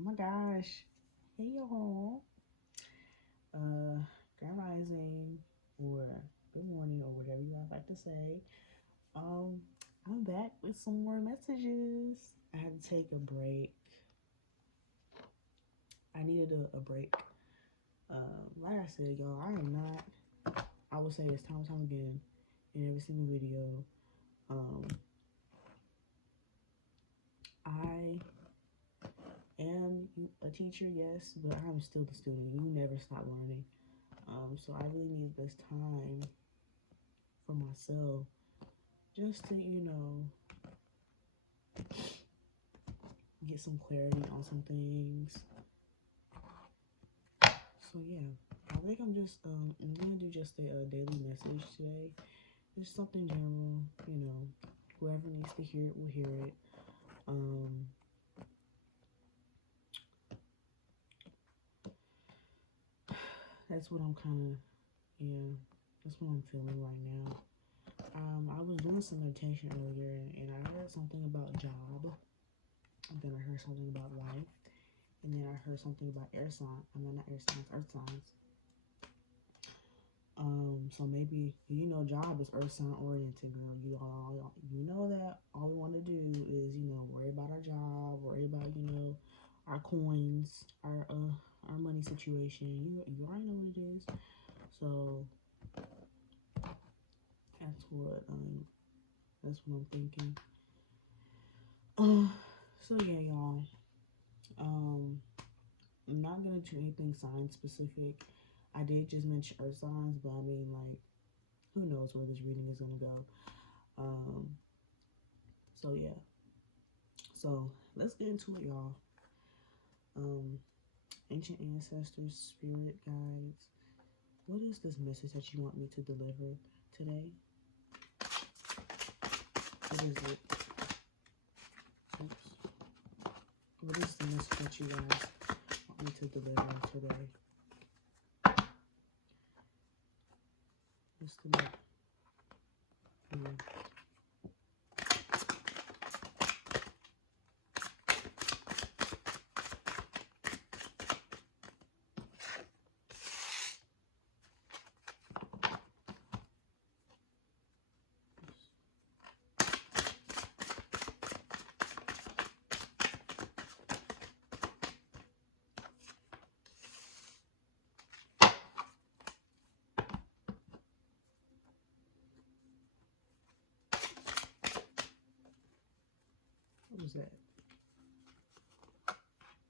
Oh my gosh. Hey y'all. Uh Grand Rising or good morning or whatever you guys like to say. Um I'm back with some more messages. I had to take a break. I needed a break. Like I said, y'all, I am not I would say this time and time again in every single video. Um I am a teacher, yes, but I'm still the student. You never stop learning. So I really need this time for myself just to, get some clarity on some things. So yeah, I think I'm gonna do just a daily message today. Just something general, whoever needs to hear it will hear it. Um, that's what I'm kind of, yeah, that's what I'm feeling right now. I was doing some meditation earlier and I heard something about job. And then I heard something about life. And then I heard something about air sign. I mean, not air signs, earth signs. So maybe job is earth sign oriented, girl. You know that all we want to do is worry about our job, worry about our coins, our money situation. You already know what it is. So that's what I'm thinking. So yeah, y'all. Um, I'm not gonna do anything sign specific. I did just mention earth signs, but I mean like who knows where this reading is gonna go. Um, so yeah. So let's get into it, y'all. Um, Ancient ancestors, spirit guides. What is this message that you want me to deliver today? What is it? Oops. What is the message that you guys want me to deliver today? What's the message? What was that?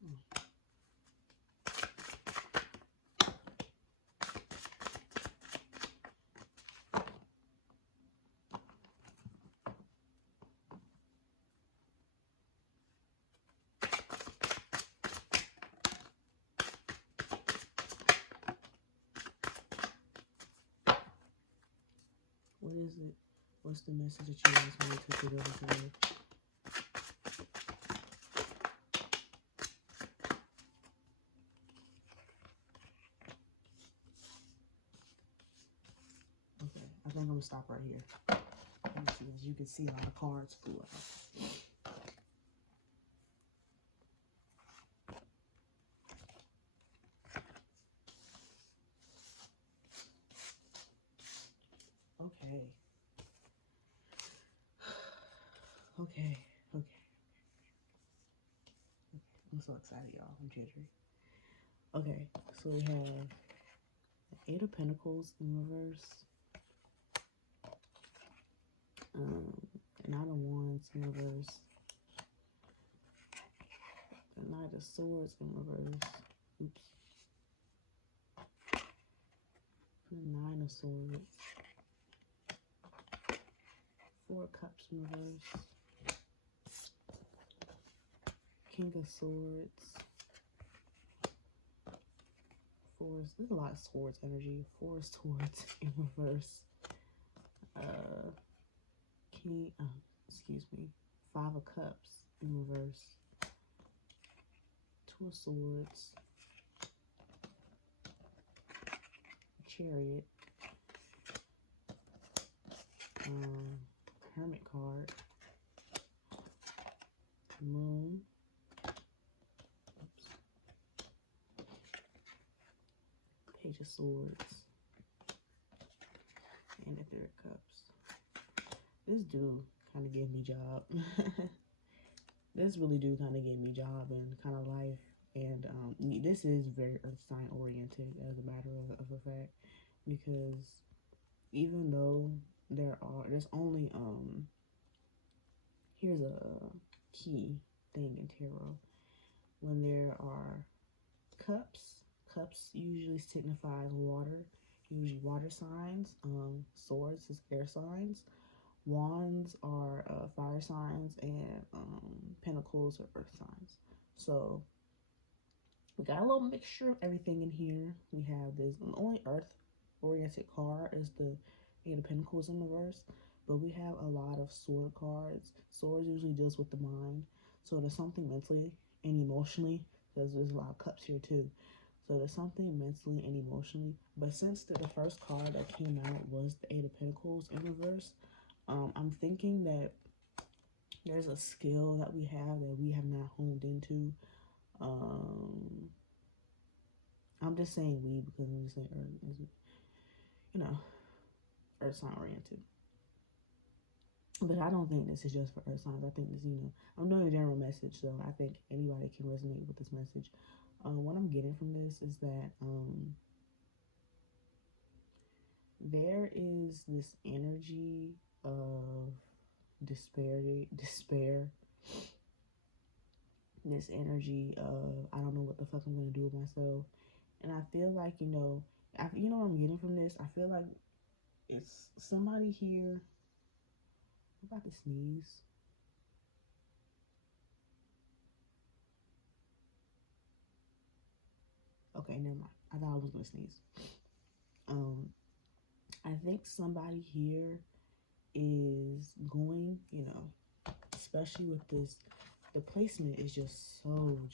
Oh. What is it? What's the message that you guys want me to deliver today? Okay, I think I'm gonna stop right here. As you can see, a lot of cards flew out. Okay. Okay. Okay. I'm so excited, y'all. I'm jittery. Okay, so we have the Eight of Pentacles in reverse. Nine of Wands in reverse. The Knight of Swords in reverse. Oops. The Nine of Swords. Four of Cups in reverse. King of Swords. There's a lot of swords energy. Four of Swords in reverse. Five of Cups in reverse. Two of Swords. Chariot. Hermit card. Moon. Oops. Page of Swords, and the Three of Cups. This do kind of give me job. This really do kind of give me job and kind of life. And this is very earth sign oriented as a matter of a fact, because even though there's only here's a key thing in tarot. When there are cups usually signifies water, usually water signs. Swords is air signs. Wands are fire signs, and pentacles are earth signs. So we got a little mixture of everything in here. We have this only earth-oriented card is the Eight of Pentacles in reverse, but we have a lot of sword cards. Swords usually deals with the mind, so there's something mentally and emotionally, because there's a lot of cups here too. So there's something mentally and emotionally. But since the first card that came out was the Eight of Pentacles in reverse, I'm thinking that there's a skill that we have not honed into. I'm just saying we because I'm just saying earth, you know, earth sign oriented. But I don't think this is just for earth signs. I think this, I'm doing a general message, so I think anybody can resonate with this message. What I'm getting from this is that there is this energy of despair, this energy of I don't know what the fuck I'm gonna do with myself, and I feel like you know what I'm getting from this. I feel like it's somebody here. I'm about to sneeze. Okay, never mind. I thought I was gonna sneeze. I think somebody here is going, especially with this, the placement is just so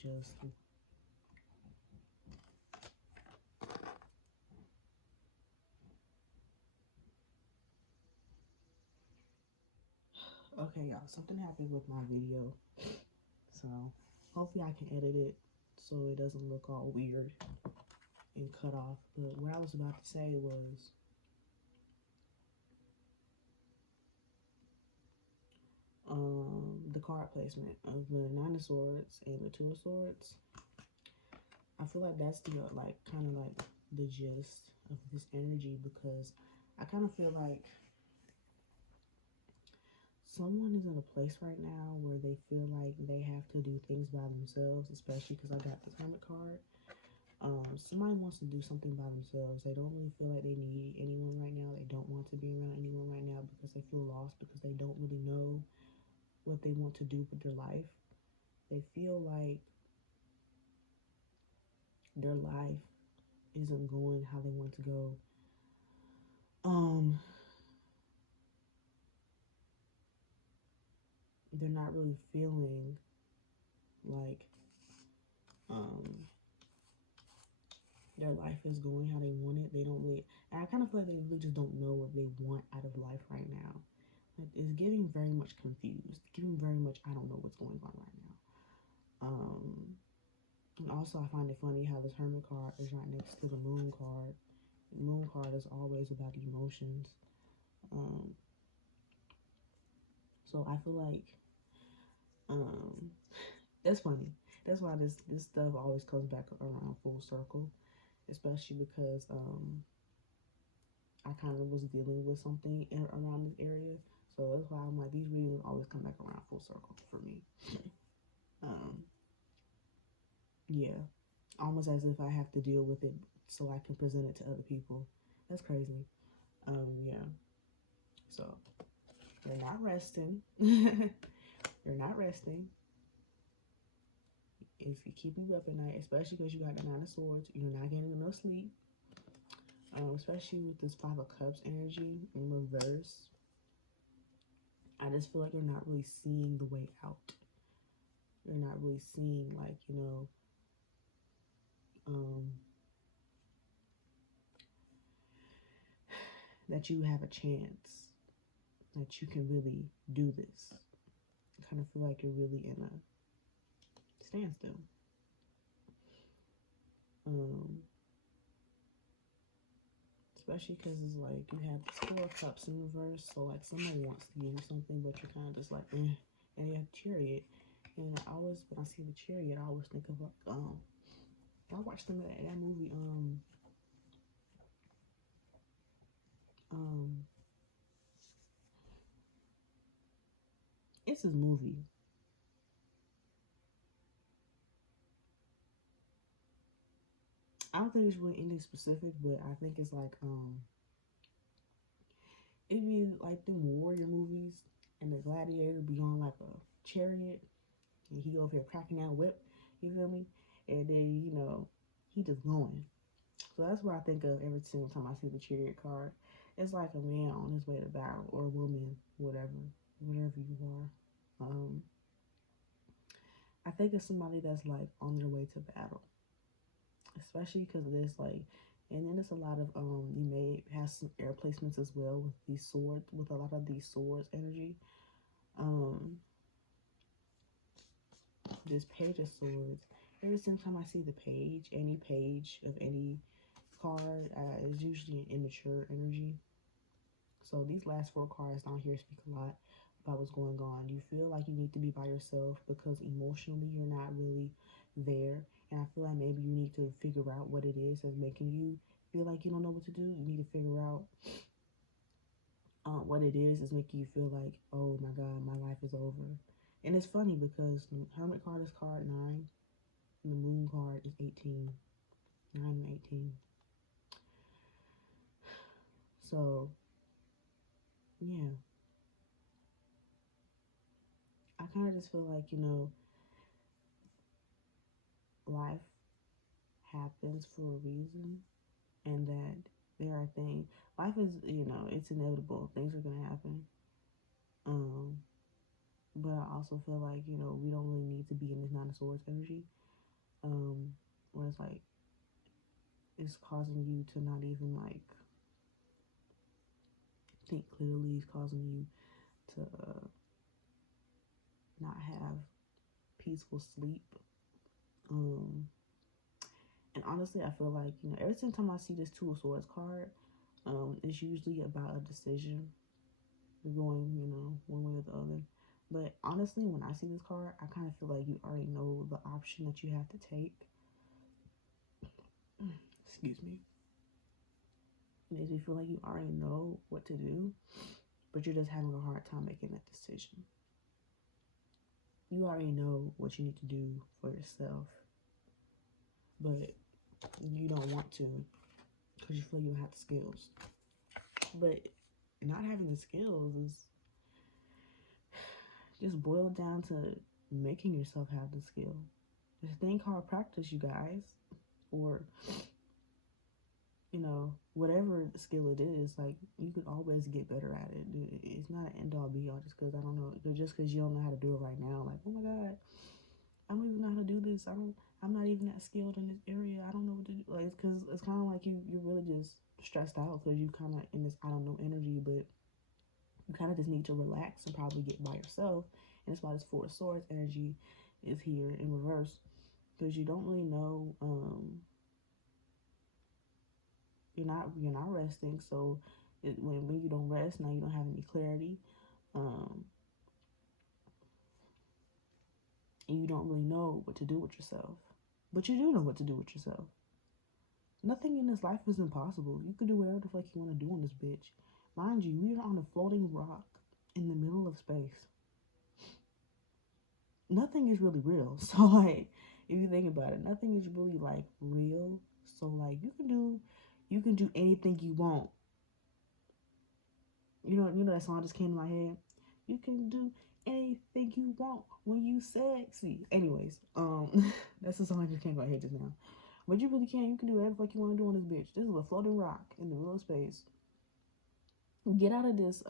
okay, y'all, something happened with my video, so hopefully I can edit it so it doesn't look all weird and cut off. But what I was about to say was the card placement of the Nine of Swords and the Two of Swords. I feel like that's the kind of like the gist of this energy, because I kind of feel like someone is in a place right now where they feel like they have to do things by themselves, especially because I got the Hermit card. Somebody wants to do something by themselves. They don't really feel like they need anyone right now. They don't want to be around anyone right now because they feel lost, because they don't really know what they want to do with their life. They feel like their life isn't going how they want to go. They're not really feeling like their life is going how they want it. They don't really, and I kind of feel like they really just don't know what they want out of life right now. Like, it's getting very much confused, giving very much I don't know what's going on right now. And also I find it funny how this Hermit card is right next to the Moon card. The Moon card is always about emotions. So I feel like that's funny. That's why this stuff always comes back around full circle, especially because I kind of was dealing with something around this area. So that's why I'm like, these readings always come back around full circle for me. Yeah, almost as if I have to deal with it so I can present it to other people. That's crazy. Yeah. So you're not resting. You're not resting. If you keep you up at night, especially because you got the Nine of Swords, you're not getting enough sleep. Especially with this Five of Cups energy in reverse. I just feel like you're not really seeing the way out. You're not really seeing, like, that you have a chance, that you can really do this. I kind of feel like you're really in a standstill. especially because it's like you have this Four of Cups in reverse, so like somebody wants to give you something, but you're kind of just like, eh. And you have Chariot, and I always, when I see the Chariot, I always think of like, I watched that movie, um, it's his movie. I don't think it's really anything specific, but I think it's like, it'd be like them warrior movies, and the gladiator be on like a chariot, and he over here cracking that whip. You feel me? And then he just going. So that's what I think of every single time I see the chariot card. It's like a man on his way to battle, or a woman, whatever you are. I think it's somebody that's like on their way to battle, especially because there's like, and then there's a lot of you may have some air placements as well with these swords, with a lot of these swords energy. Um, this Page of Swords. Every single time I see the page, any page of any card, is usually an immature energy. So these last four cards down here speak a lot about what's going on. You feel like you need to be by yourself because emotionally you're not really there. And I feel like maybe you need to figure out what it is that's making you feel like you don't know what to do. You need to figure out what it is making you feel like, oh my God, my life is over. And it's funny because the Hermit card is card 9 and the Moon card is 18. 9 and 18. So, yeah. I kind of just feel like, life happens for a reason, and that there are things, life is, it's inevitable. Things are going to happen. Um, but I also feel like, we don't really need to be in this Nine of Swords energy. Where it's like, it's causing you to not even like think clearly. It's causing you to not have peaceful sleep. And honestly, I feel like, every single time I see this Two of Swords card, it's usually about a decision. You're going, one way or the other. But honestly, when I see this card, I kind of feel like you already know the option that you have to take. Excuse me. It makes me feel like you already know what to do, but you're just having a hard time making that decision. You already know what you need to do for yourself, but you don't want to because you feel you don't have the skills. But not having the skills is just boiled down to making yourself have the skill. There's a thing called practice, you guys, or whatever skill it is. Like, you could always get better at it. It's not an end all be all just because I don't know, just because you don't know how to do it right now. Like, oh my God, I don't even know how to do this. I'm not even that skilled in this area. I don't know what to do. Like, it's because it's kind of like you're really just stressed out because you kind of in this I don't know energy, but you kind of just need to relax and probably get by yourself. And that's why this Four of Swords energy is here in reverse, because you don't really know. You're not resting. So when you don't rest, now you don't have any clarity, and you don't really know what to do with yourself. But you do know what to do with yourself. Nothing in this life is impossible. You can do whatever the fuck you want to do on this bitch. Mind you, we are on a floating rock in the middle of space. Nothing is really real. So like, if you think about it, nothing is really like real. So like, you can do anything you want. You know that song just came to my head. You can do anything you want when you sexy. Anyways, that's the song that just came to my head just now. But you really can. You can do whatever the fuck you want to do on this bitch. This is a floating rock in the middle of space. Get out of this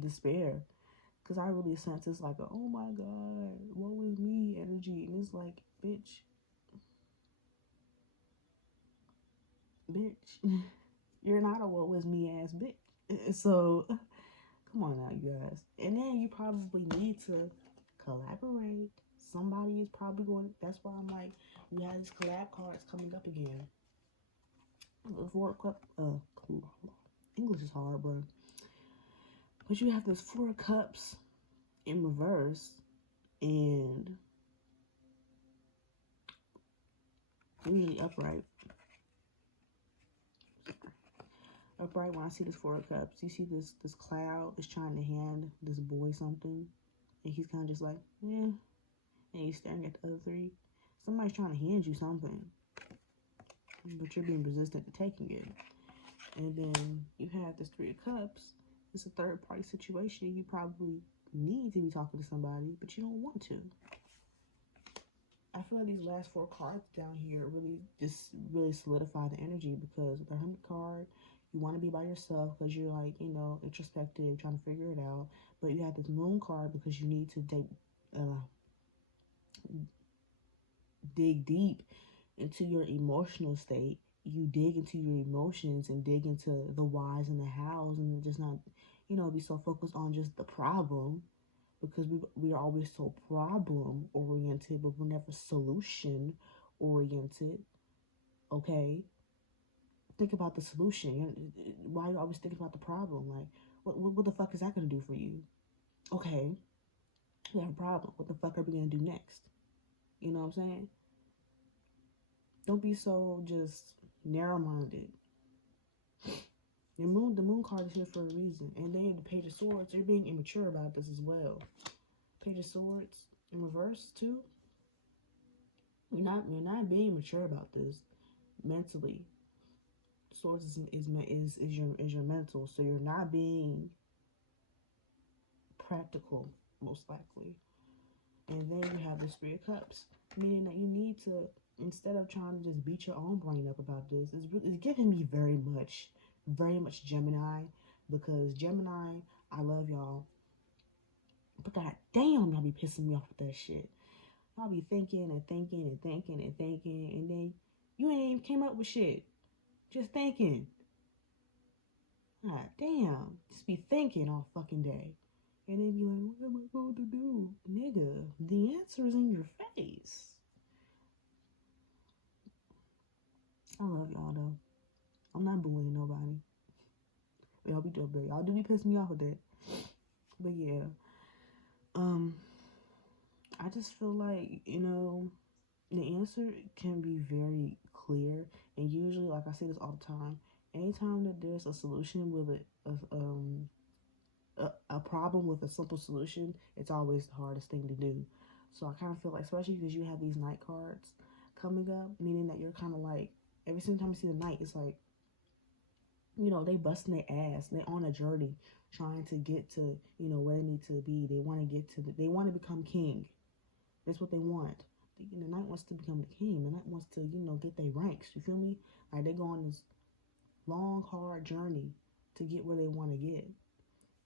despair. Because I really sense it's like a, oh my God, woe is me energy. And it's like, bitch. You're not a woe is me ass bitch. So, come on now, you guys. And then you probably need to collaborate. Somebody is probably going, that's why I'm like, we have these collab cards coming up again. The Four of Cups. English is hard, bro. But you have this Four of Cups in reverse, and usually upright. Upright, when I see this Four of Cups, you see this cloud is trying to hand this boy something, and he's kind of just like, yeah, and he's staring at the other three. Somebody's trying to hand you something, but you're being resistant to taking it. And then you have this Three of Cups. It's a third party situation. You probably need to be talking to somebody, but you don't want to. I feel like these last four cards down here really solidify the energy, because the Hermit card, you want to be by yourself because you're like, introspective, trying to figure it out. But you have this Moon card because you need to dig deep into your emotional state. You dig into your emotions and dig into the whys and the hows, and just not, be so focused on just the problem, because we are always so problem oriented, but we're never solution oriented. Okay, think about the solution. Why are you always thinking about the problem? Like, what the fuck is that gonna do for you? Okay, we have a problem. What the fuck are we gonna do next? You know what I'm saying? Don't be so just narrow-minded. The moon card is here for a reason. And then the Page of Swords, you're being immature about this as well. Page of Swords in reverse too. You're not being mature about this mentally. Swords is your mental, so you're not being practical, most likely. And then you have this Three of Cups, meaning that you need to, instead of trying to just beat your own brain up about this, it's giving me very much Gemini, because Gemini, I love y'all, but god damn, y'all be pissing me off with that shit. Y'all be thinking and thinking and thinking and thinking, and then you ain't even came up with shit. Just thinking. God damn. Just be thinking all fucking day. And then be like, what am I going to do? Nigga, the answer is in your face. I love y'all though. I'm not bullying nobody. Y'all be dope, y'all do be pissing me off with that. But yeah. I just feel like, the answer can be very clear, and usually, like I say this all the time, anytime that there's a solution with a problem with a simple solution, it's always the hardest thing to do. So I kind of feel like, especially because you have these Knight cards coming up, meaning that you're kind of like, every single time you see the Knight, it's like, they busting their ass. They on a journey trying to get to, where they need to be. They want to they want to become king. That's what they want. The Knight wants to become the king. The Knight wants to, get their ranks. You feel me? Like, they go on this long, hard journey to get where they want to get.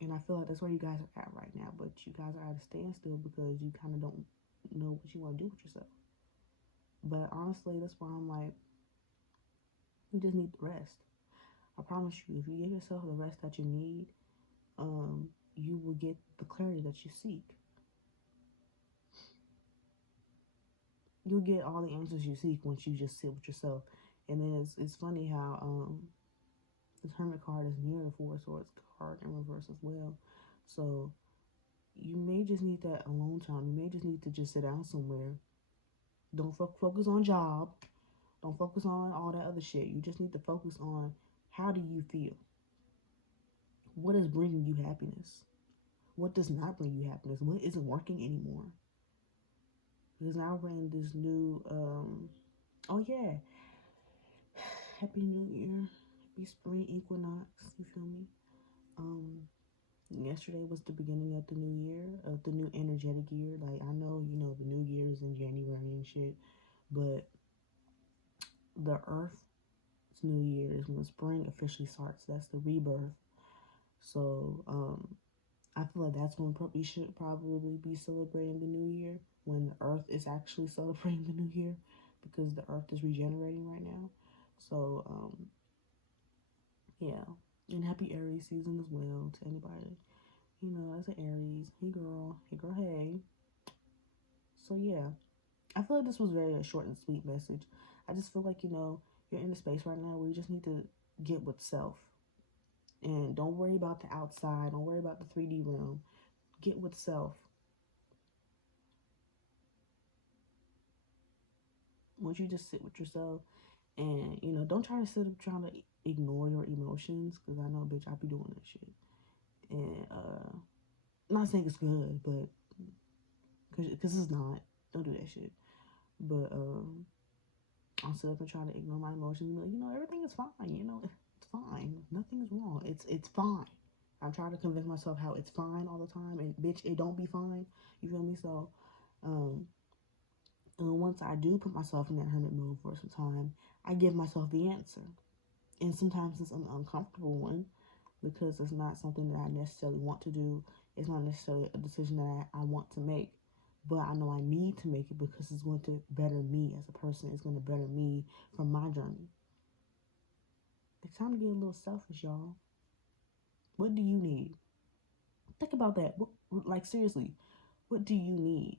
And I feel like that's where you guys are at right now. But you guys are at a standstill because you kind of don't know what you want to do with yourself. But honestly, that's why I'm like, you just need the rest. I promise you, if you give yourself the rest that you need, you will get the clarity that you seek. You'll get all the answers you seek once you just sit with yourself. And then it's funny how this Hermit card is near the Four of Swords card in reverse as well. So you may just need that alone time. You may just need to just sit down somewhere. Don't focus on job. Don't focus on all that other shit. You just need to focus on, how do you feel? What is bringing you happiness? What does not bring you happiness? What isn't working anymore? Because now we're in this new, oh yeah, Happy New Year, Happy Spring Equinox, you feel me? Yesterday was the beginning of the new year, of the new energetic year. Like, I know, the new year is in January and shit, but the Earth's new year is when spring officially starts. That's the rebirth. So, I feel like that's when we should probably be celebrating the new year, when the Earth is actually celebrating the new year, because the Earth is regenerating right now. So, yeah. And happy Aries season as well to anybody, as an Aries. Hey girl, hey. So yeah, I feel like this was very a short and sweet message. I just feel like, You're in a space right now where you just need to get with self. And don't worry about the outside. Don't worry about the 3D realm. Get with self. Once you just sit with yourself and, don't try to sit up trying to ignore your emotions. Because I know, bitch, I be doing that shit. And, I'm not saying it's good, but, because it's not. Don't do that shit. But, I'll sit up and try to ignore my emotions and be like, everything is fine. It's fine. Nothing's wrong. It's fine. I'm trying to convince myself how it's fine all the time, and bitch, it don't be fine. You feel me? So, once I do put myself in that hermit mode for some time, I give myself the answer. And sometimes it's an uncomfortable one because it's not something that I necessarily want to do. It's not necessarily a decision that I want to make. But I know I need to make it because it's going to better me as a person. It's going to better me from my journey. It's time to get a little selfish, y'all. What do you need? Think about that. Like, seriously, what do you need?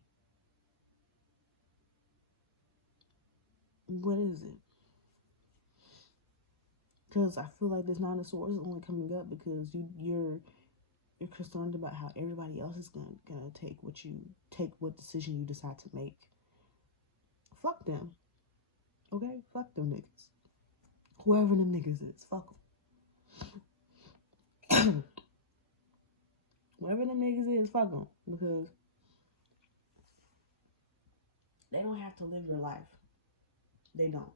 What is it? Because I feel like this Nine of Swords is only coming up because you're concerned about how everybody else is gonna take what decision you decide to make. Fuck them. Okay? Fuck them niggas. Whoever them niggas is, fuck them. Whoever them niggas is, fuck them. Because they don't have to live your life. They don't.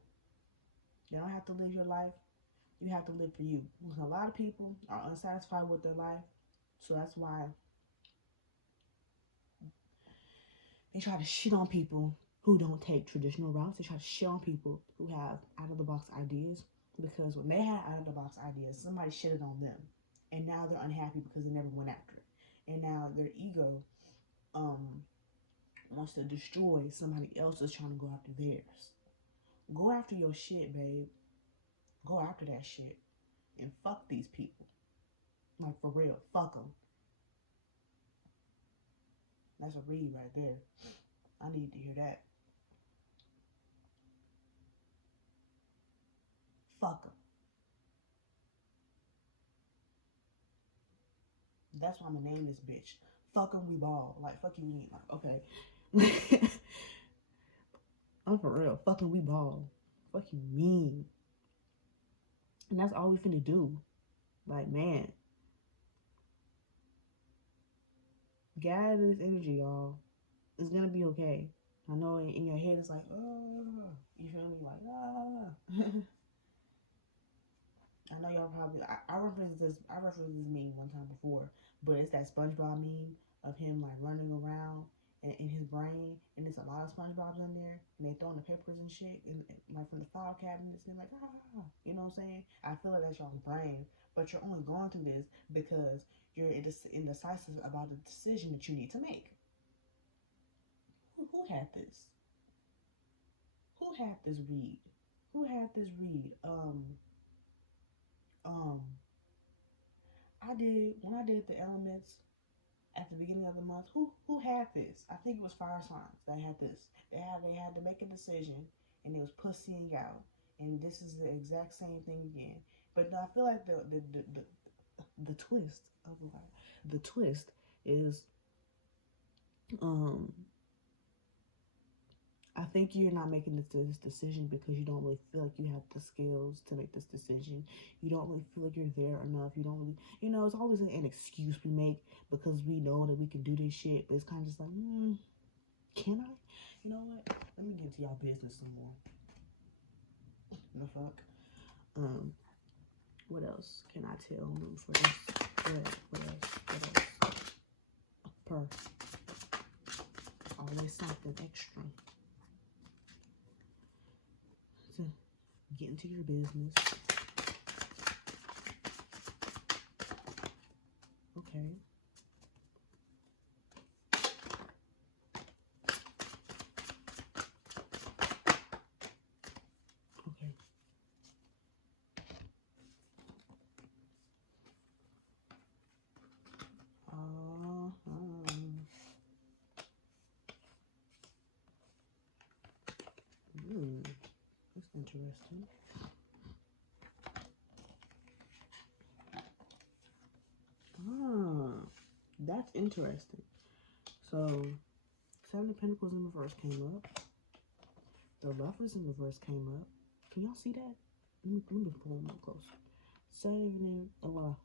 They don't have to live your life. You have to live for you. Because a lot of people are unsatisfied with their life. So that's why they try to shit on people who don't take traditional routes. They try to shit on people who have out-of-the-box ideas. Because when they had out-of-the-box ideas, somebody shitted on them. And now they're unhappy because they never went after it. And now their ego wants to destroy somebody else that's trying to go after theirs. Go after your shit, babe. Go after that shit. And fuck these people. Like, for real. Fuck them. That's a read right there. I need to hear that. Fuck them. That's why my name is bitch. Fuck them, we ball. Like, fuck you mean. Like, okay. I'm for real. Fuck them, we ball. Fuck you mean. And that's all we finna do. Like, man. Get out of this energy, y'all. It's gonna be okay. I know in your head it's like, oh, you feel me? Like, ah. I know y'all probably, I referenced this meme one time before, but it's that SpongeBob meme of him like running around in his brain, and there's a lot of SpongeBobs in there, and they throwing the peppers and shit, and like from the file cabinets, and like, ah, you know what I'm saying? I feel like that's y'all's brain, but you're only going through this because you're indecisive about the decision that you need to make. Who had this? Who had this read? Who had this read? Um, when I did the elements at the beginning of the month. Who had this? I think it was fire signs that had this. They had to make a decision, and it was pussying out. And this is the exact same thing again. But I feel like the twist of the twist is um I think you're not making this decision because you don't really feel like you have the skills to make this decision. You don't really feel like you're there enough. You don't really, it's always an excuse we make because we know that we can do this shit. But it's kind of just like, can I? You know what? Let me get into y'all business some more. The fuck? What else can I tell them for this? What else? Per. Always something extra. To get into your business. Okay. Okay. Interesting. Ah, that's interesting. So, Seven of Pentacles in reverse came up. The Lovers in reverse came up. Can y'all see that? Let me pull them up close. Seven of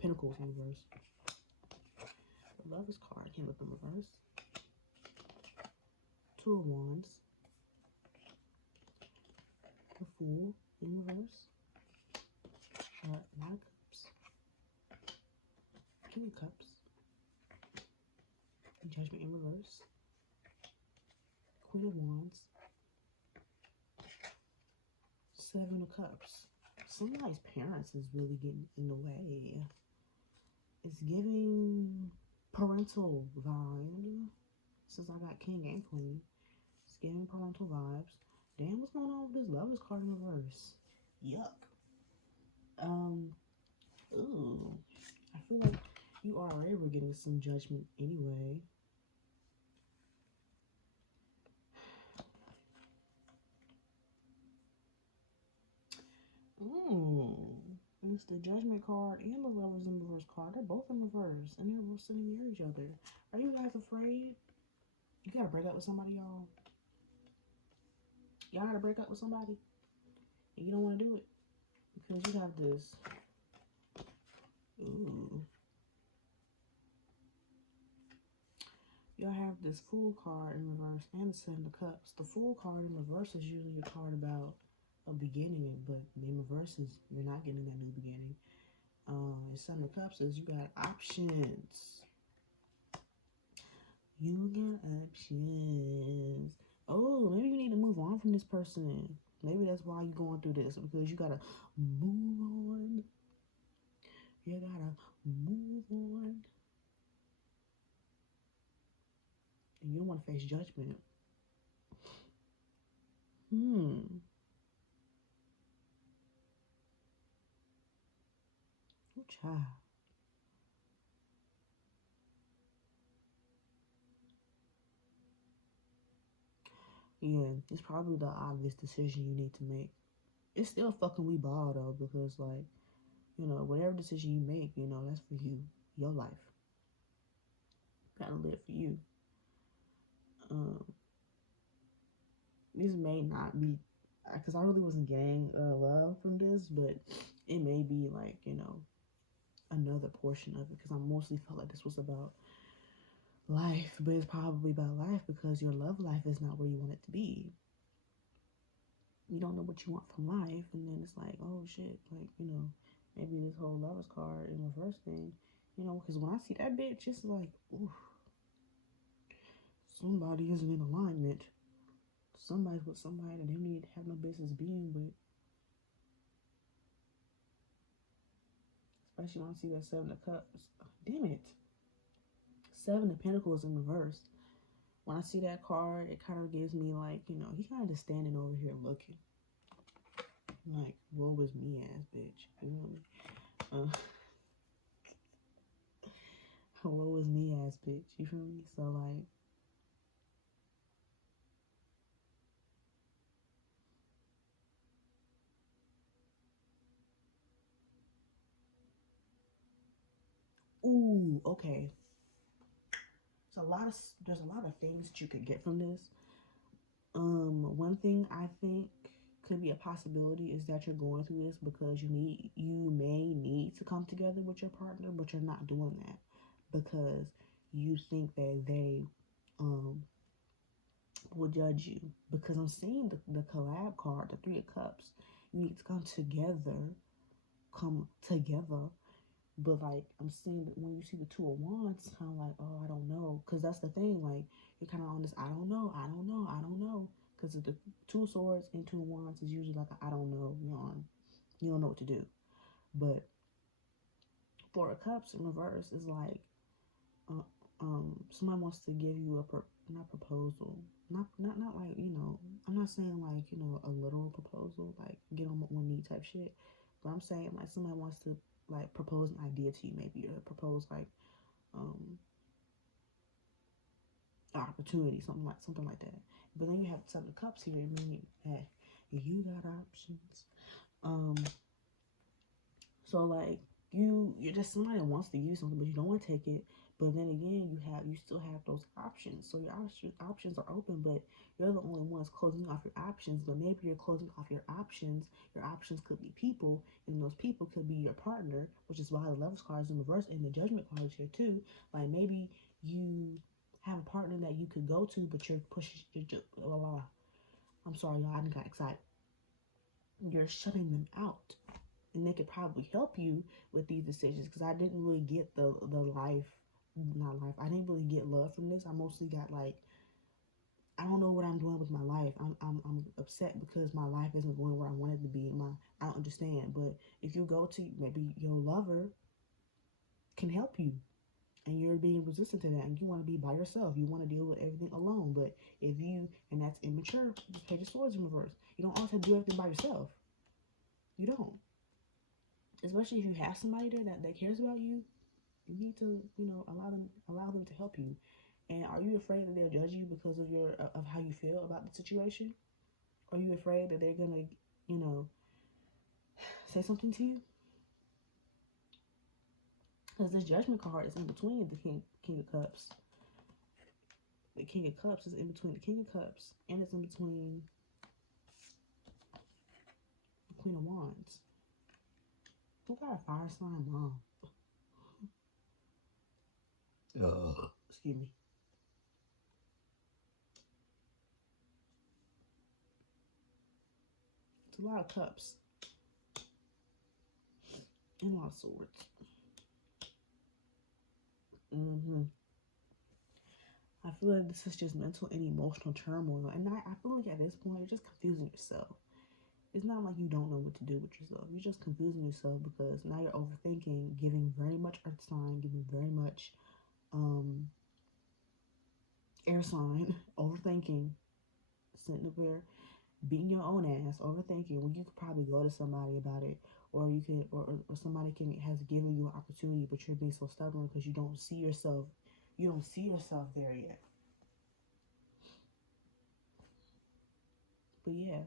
Pentacles in reverse. The Lovers card came up in reverse. Two of Wands. The Fool in reverse. Nine of Cups. King of Cups. Judgment in reverse. Queen of Wands. Seven of Cups. Somebody's parents is really getting in the way. It's giving parental vibe. Since I got King and Queen, it's giving parental vibes. Damn, what's going on with this Lovers card in reverse? Yuck. Ooh. I feel like you already were getting some judgment anyway. It's the Judgment card and the Lovers in reverse card. They're both in reverse, and they're both sitting near each other. Are you guys afraid? You gotta break up with somebody, y'all. Y'all gotta break up with somebody, and you don't want to do it because you have this. Ooh. Y'all have this Fool card in reverse and the Seven of Cups. The Fool card in reverse is usually a card about a beginning, but in reverse is you're not getting that new beginning. The Seven of Cups is you got options. You got options. Oh, maybe you need to move on from this person. Maybe that's why you're going through this, because you gotta move on. You gotta move on. And you don't want to face judgment. Oh, child. Yeah, it's probably the obvious decision you need to make. It's still fucking we ball though, because like, you know, whatever decision you make, you know, that's for you, your life. You gotta live for you. This may not be, because I really wasn't getting love from this, but it may be like, you know, another portion of it, because I mostly felt like this was about life, but it's probably about life because your love life is not where you want it to be. You don't know what you want from life, and then it's like, oh shit, like, you know, maybe this whole Lovers card in reverse thing, you know, because when I see that bitch, it's like, oof, somebody isn't in alignment. Somebody's with somebody that they need to have no business being with. Especially when I see that Seven of Cups. Oh, damn it. Seven of Pentacles in reverse. When I see that card, it kind of gives me like, you know, he kind of just standing over here looking. Like, woe was me ass bitch. You know me? Woe was me ass bitch. You feel me? So like, ooh, okay. There's a lot of things that you could get from this. One thing I think could be a possibility is that you're going through this because you may need to come together with your partner, but you're not doing that because you think that they will judge you. Because I'm seeing the collab card, the Three of Cups. You need to come together. But like, I'm seeing that when you see the Two of Wands, it's kind of like, oh, I don't know, because that's the thing. Like, you're kind of on this, I don't know. Because the Two of Swords and Two of Wands is usually like, I don't know. You don't know what to do. But Four of Cups in reverse is like, somebody wants to give you not proposal, not like, you know, I'm not saying like, you know, a literal proposal, like get on one knee type shit, but I'm saying like somebody wants to like propose an idea to you, maybe, or propose like opportunity, something like that, But then you have Seven of Cups here, meaning that you got options. Um, so like you're just somebody that wants to use something, but you don't want to take it. But then again, you still have those options. So your options are open, but you're the only ones closing off your options. But maybe you're closing off your options. Your options could be people, and those people could be your partner, which is why the Lovers card is in reverse, and the Judgment card is here too. Like maybe you have a partner that you could go to, but you're pushing. I'm sorry, y'all. I got excited. You're shutting them out, and they could probably help you with these decisions, because I didn't really get the life, not life. I didn't really get love from this. I mostly got like, I don't know what I'm doing with my life. I'm upset because my life isn't going where I want it to be. I don't understand. But if you go to maybe your lover can help you, and you're being resistant to that, and you want to be by yourself, you want to deal with everything alone. But if you, and that's immature, just Page of Swords in reverse. You don't always have to do everything by yourself. You don't. Especially if you have somebody there that cares about you, you need to, allow them to help you. And are you afraid that they'll judge you because of how you feel about the situation? Are you afraid that they're gonna, you know, say something to you? Because this Judgment card is in between the King of Cups. The King of Cups is in between the King of Cups, and it's in between the Queen of Wands. Who got a fire sign mom? Excuse me. It's a lot of cups and a lot of swords. I feel like this is just mental and emotional turmoil, and I feel like at this point you're just confusing yourself. It's not like you don't know what to do with yourself. You're just confusing yourself because now you're overthinking, giving very much earth sign, giving very much air sign, overthinking, sitting up there, beating your own ass, overthinking, when you could probably go to somebody about it, or you can, or somebody has given you an opportunity, but you're being so stubborn because you don't see yourself there yet. But yeah,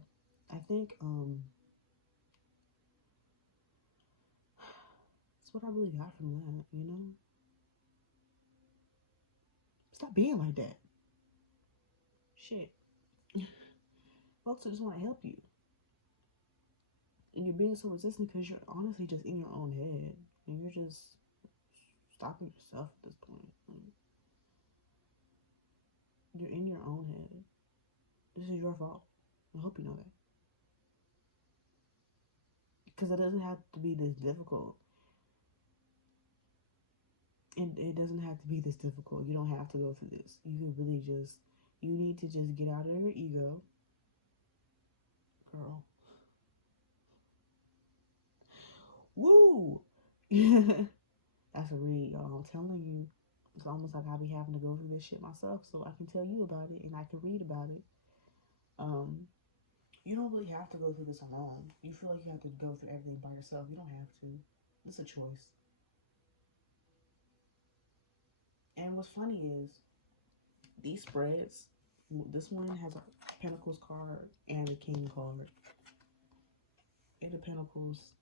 I think that's what I really got from that. Stop being like that. Shit. Folks just want to help you. And you're being so resistant because you're honestly just in your own head. And you're just stopping yourself at this point. You're in your own head. This is your fault. I hope you know that. Because it doesn't have to be this difficult. And it doesn't have to be this difficult. You don't have to go through this. You can really you need to just get out of your ego. Girl. Woo! That's a read, y'all. I'm telling you. It's almost like I'll be having to go through this shit myself so I can tell you about it and I can read about it. You don't really have to go through this alone. You feel like you have to go through everything by yourself. You don't have to. It's a choice. And what's funny is these spreads, this one has a Pentacles card and a King card. Eight of Pentacles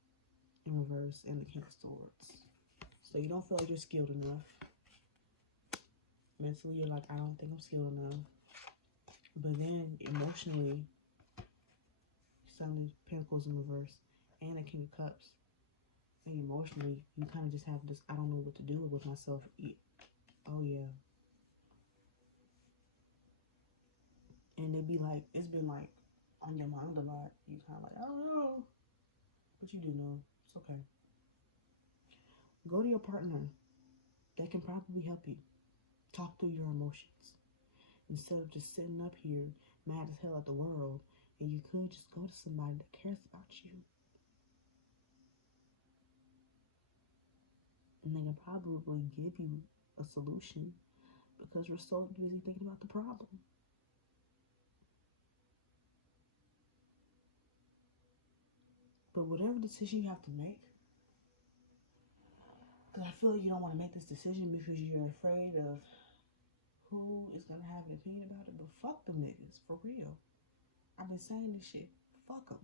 in reverse and the King of Swords. So you don't feel like you're skilled enough. Mentally, you're like, I don't think I'm skilled enough. But then, emotionally, Seven of Pentacles in reverse and a King of Cups. And emotionally, you kind of just have this, I don't know what to do with myself. Oh, yeah. And it'd be like, it's been like on your mind a lot. You kind of like, I don't know. But you do know. It's okay. Go to your partner. They can probably help you. Talk through your emotions. Instead of just sitting up here mad as hell at the world, and you could just go to somebody that cares about you. And they can probably give you a solution because we're so busy thinking about the problem. But whatever decision you have to make, because I feel like you don't want to make this decision because you're afraid of who is gonna have an opinion about it, but fuck them niggas, for real. I've been saying this shit. Fuck them.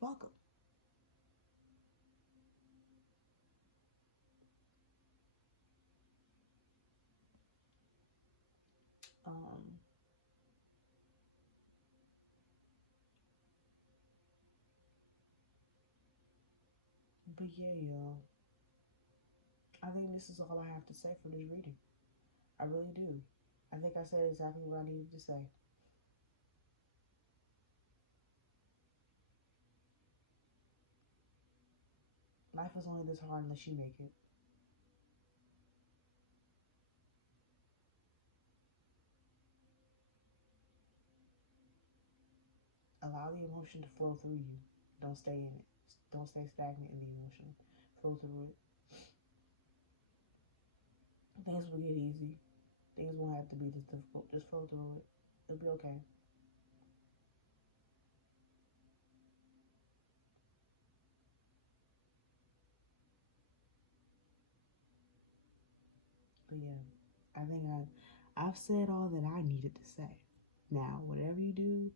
Fuck them. Um, but yeah, y'all. I think this is all I have to say for this reading. I really do. I think I said exactly what I needed to say. Life is only this hard unless you make it. Allow the emotion to flow through you. Don't stay in it. Don't stay stagnant in the emotion. Flow through it. Things will get easy. Things won't have to be this difficult. Just flow through it. It'll be okay. But yeah, I think I've said all that I needed to say. Now, whatever you do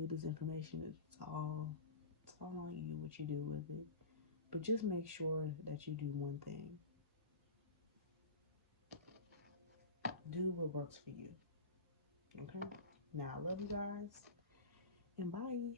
with this information, it's all on you what you do with it. But just make sure that you do one thing. Do what works for you. Okay? Now, I love you guys, and bye.